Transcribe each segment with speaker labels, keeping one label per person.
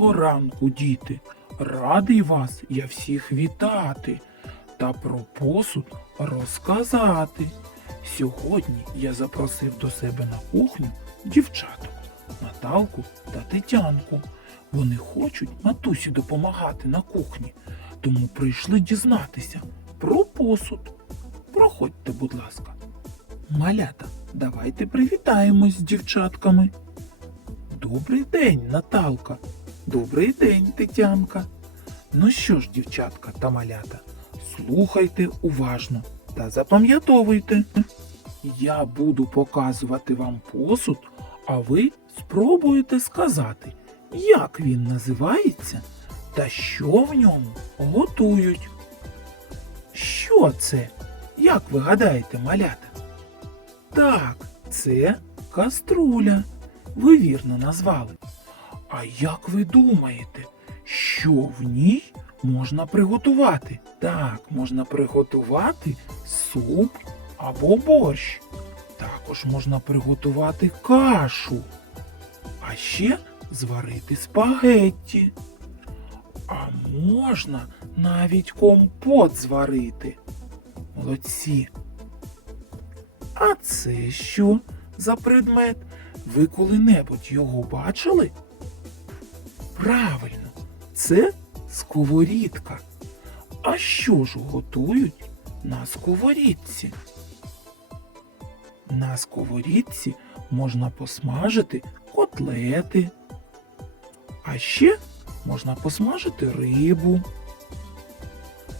Speaker 1: ранку, діти! Радий вас я всіх вітати та про посуд розказати. Сьогодні я запросив до себе на кухню дівчаток Наталку та Тетянку. Вони хочуть матусі допомагати на кухні, тому прийшли дізнатися про посуд. Проходьте, будь ласка. Малята, давайте привітаємось з дівчатками. Добрий день, Наталка. Добрий день, Тетянка. Ну що ж, дівчатка та малята, слухайте уважно та запам'ятовуйте. Я буду показувати вам посуд, а ви спробуєте сказати, як він називається та що в ньому готують. Що це? Як ви гадаєте, малята? Так, це каструля. Ви вірно назвали. А як ви думаєте, що в ній можна приготувати? Так, можна приготувати суп або борщ. Також можна приготувати кашу. А ще зварити спагетті. А можна навіть компот зварити. Молодці. А це що за предмет? Ви коли-небудь його бачили? Правильно, це сковорідка. А що ж готують на сковорідці? На сковорідці можна посмажити котлети. А ще можна посмажити рибу,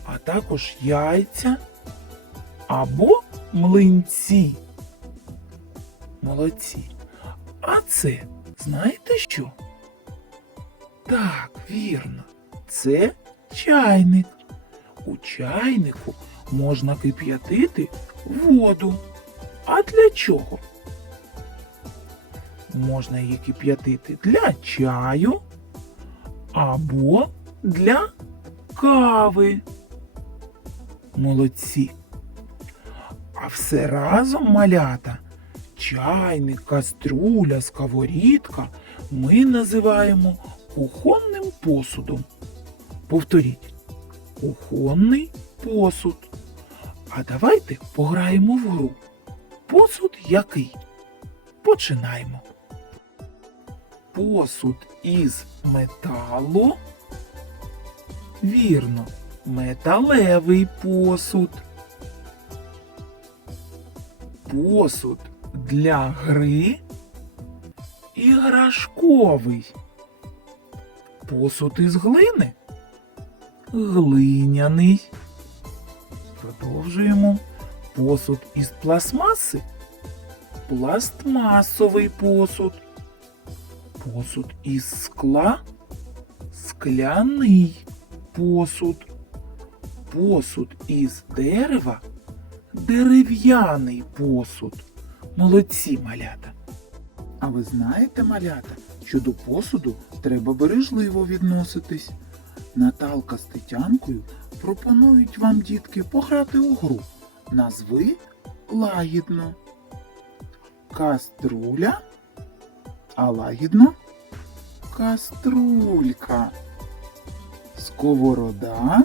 Speaker 1: а також яйця або млинці. Молодці. А це знаєте що? Так, вірно, це чайник. У чайнику можна кип'ятити воду. А для чого? Можна її кип'ятити для чаю або для кави. Молодці. А все разом малята. Чайник, каструля, сковорідка ми називаємо кухонним посудом. Повторіть, кухонний посуд. А давайте пограємо в гру. Посуд який? Починаємо. Посуд із металу. Вірно, металевий посуд. Посуд для гри. Іграшковий. Посуд із глини. Глиняний. Продовжуємо. Посуд із пластмаси. Пластмасовий посуд. Посуд із скла. Скляний посуд. Посуд із дерева. Дерев'яний посуд. Молодці малята. А ви знаєте, малята, що до посуду треба бережливо відноситись. Наталка з Тетянкою пропонують вам, дітки, пограти у гру. Назви лагідно. Каструля, а лагідно каструлька. Сковорода,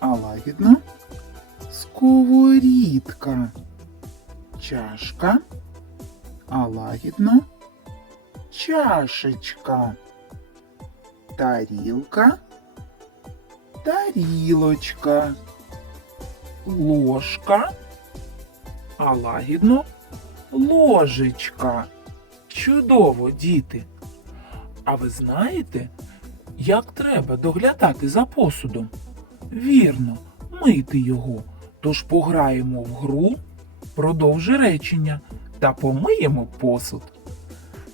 Speaker 1: а лагідно сковорідка. Чашка, а лагідно чашечка. Тарілка, тарілочка. Ложка, а лагідно ложечка. Чудово, діти. А ви знаєте, як треба доглядати за посудом? Вірно, мити його. Тож пограємо в гру, продовжи речення та помиємо посуд.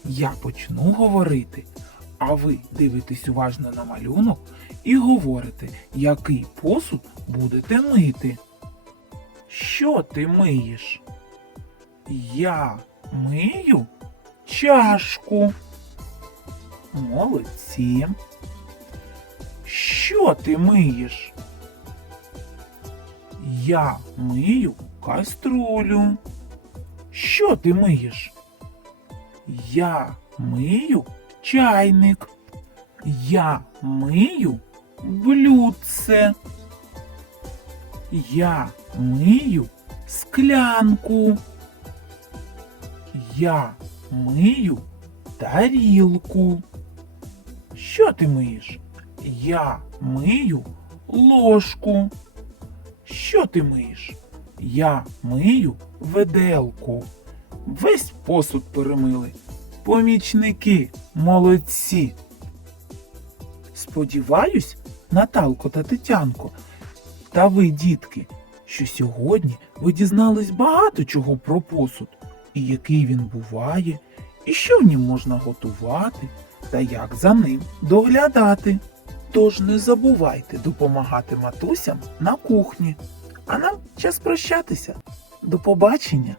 Speaker 1: Я почну говорити, а ви дивитесь уважно на малюнок і говорите, який посуд будете мити. Що ти миєш? Я мию чашку. Молодці. Що ти миєш? Я мию каструлю. Що ти миєш? Я мию чайник. Я мию блюдце. Я мию склянку. Я мию тарілку. Що ти миєш? Я мию ложку. Що ти миєш? Я мию веделку. Весь посуд перемили. Помічники молодці. Сподіваюсь, Наталко та Тетянко, та ви, дітки, що сьогодні ви дізнались багато чого про посуд, і який він буває, і що в нім можна готувати, та як за ним доглядати. Тож не забувайте допомагати матусям на кухні. А нам час прощатися. До побачення!